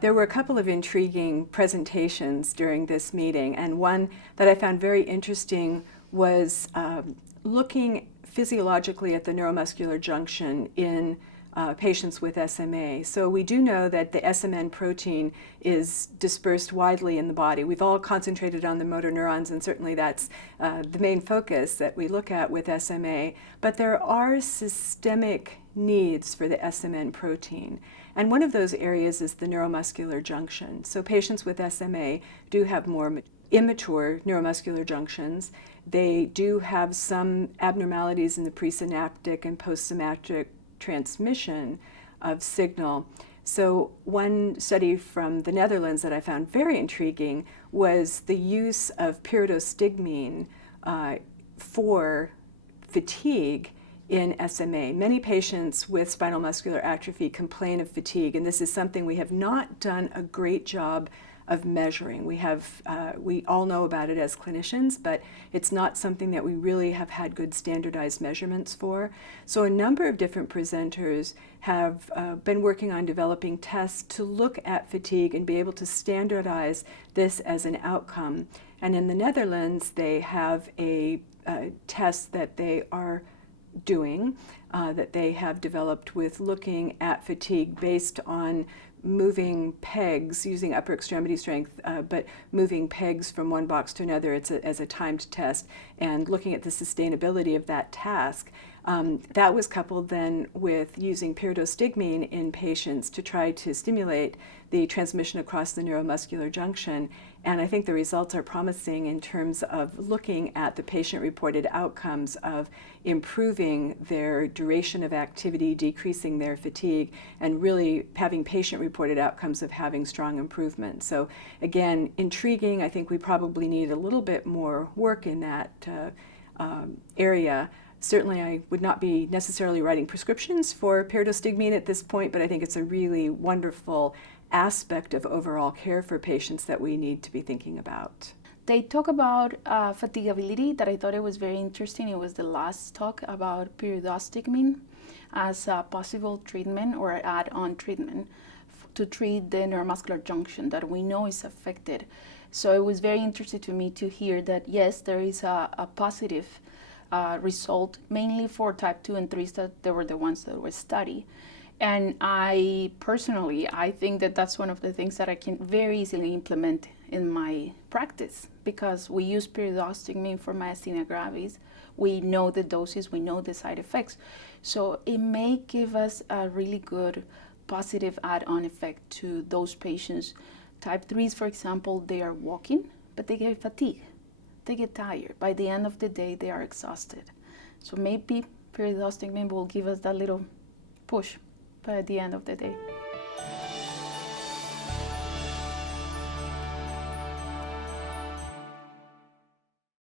There were a couple of intriguing presentations during this meeting, and one that I found very interesting was looking physiologically at the neuromuscular junction in patients with SMA. So we do know that the SMN protein is dispersed widely in the body. We've all concentrated on the motor neurons, and certainly that's the main focus that we look at with SMA. But there are systemic needs for the SMN protein. And one of those areas is the neuromuscular junction. So patients with SMA do have more immature neuromuscular junctions. They do have some abnormalities in the presynaptic and postsynaptic transmission of signal. So one study from the Netherlands that I found very intriguing was the use of pyridostigmine for fatigue in SMA. Many patients with spinal muscular atrophy complain of fatigue, and this is something we have not done a great job of measuring. We all know about it as clinicians, but it's not something that we really have had good standardized measurements for. So a number of different presenters have been working on developing tests to look at fatigue and be able to standardize this as an outcome. And in the Netherlands, they have a test that they are doing that they have developed with looking at fatigue based on moving pegs using upper extremity strength, but moving pegs from one box to another as a timed test and looking at the sustainability of that task. That was coupled then with using pyridostigmine in patients to try to stimulate the transmission across the neuromuscular junction. And I think the results are promising in terms of looking at the patient-reported outcomes of improving their duration of activity, decreasing their fatigue, and really having patient-reported outcomes of having strong improvement. So again, intriguing. I think we probably need a little bit more work in that area. Certainly, I would not be necessarily writing prescriptions for pyridostigmine at this point, but I think it's a really wonderful aspect of overall care for patients that we need to be thinking about. They talk about fatigability that I thought it was very interesting. It was the last talk about pyridostigmine as a possible treatment or add-on treatment to treat the neuromuscular junction that we know is affected. So it was very interesting to me to hear that yes, there is a positive result, mainly for type 2 and 3 that they were the ones that were studied. And I think that that's one of the things that I can very easily implement in my practice because we use pyridostigmine for myasthenia gravis. We know the doses, we know the side effects. So it may give us a really good positive add-on effect to those patients. Type 3s, for example, they are walking, but they get fatigue. They get tired. By the end of the day, they are exhausted. So maybe pyridostigmine will give us that little push by the end of the day.